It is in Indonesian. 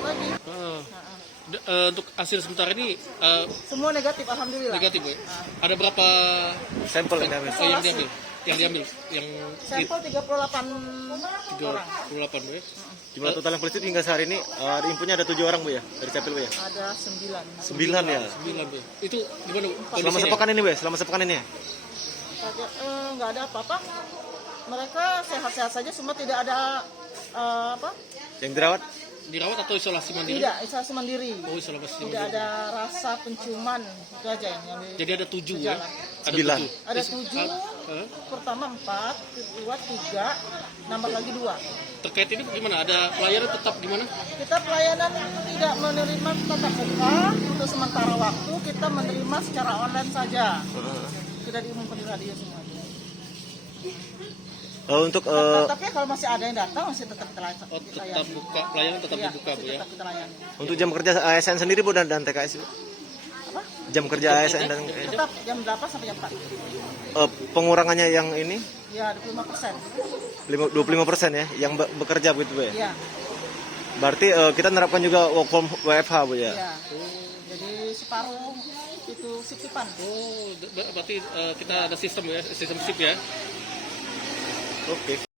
dapat lagi. Untuk hasil sementara ini Semua negatif, alhamdulillah. negatif ya. Ada berapa Sampel yang diambil. yang diambil? Yang diambil yang Sampel 38 orang. 38 Bu ya. Jumlah total yang positif hingga sehari ini infonya ada 7 orang Bu ya dari sampel Bu ya. Ada 9. 9 ya. 9 Bu. Itu gimana Bu? Selama Kondisinya? sepekan ini Bu ya, selama sepekan ini ya. Nggak ada apa-apa. Mereka sehat-sehat saja, semua tidak ada apa? Yang dirawat Dirawat atau isolasi mandiri? Tidak, isolasi mandiri. Oh, isolasi Tidak mandiri. ada rasa penciuman, itu aja yang Jadi ada 7 ya? berjalan. Ada 9. 7. Ada 7, pertama 4, kedua 3, nambah lagi 2. Terkait ini gimana? Ada pelayanan tetap gimana? Kita pelayanan tidak menerima tatap muka untuk sementara waktu, kita menerima secara online saja. Sudah diumumkan di radio semua. untuk Tapi kalau masih ada yang datang masih tetap kita layani. Oh, tetap buka, pelayanan tetap Iya, dibuka Bu masih ya. tetap kita layani. untuk jam kerja ASN sendiri Bu dan TKS Bu. Apa? Jam kerja ASN dan Tetap jam 8 sampai jam 4. pengurangannya yang ini Ya, 25%. 25% ya, yang bekerja begitu Bu ya. Iya. Berarti kita nerapkan juga work from WFH Bu ya. Iya. Jadi separuh itu sip-sipan. Oh, berarti kita ada sistem ya, sistem sip ya. Oke.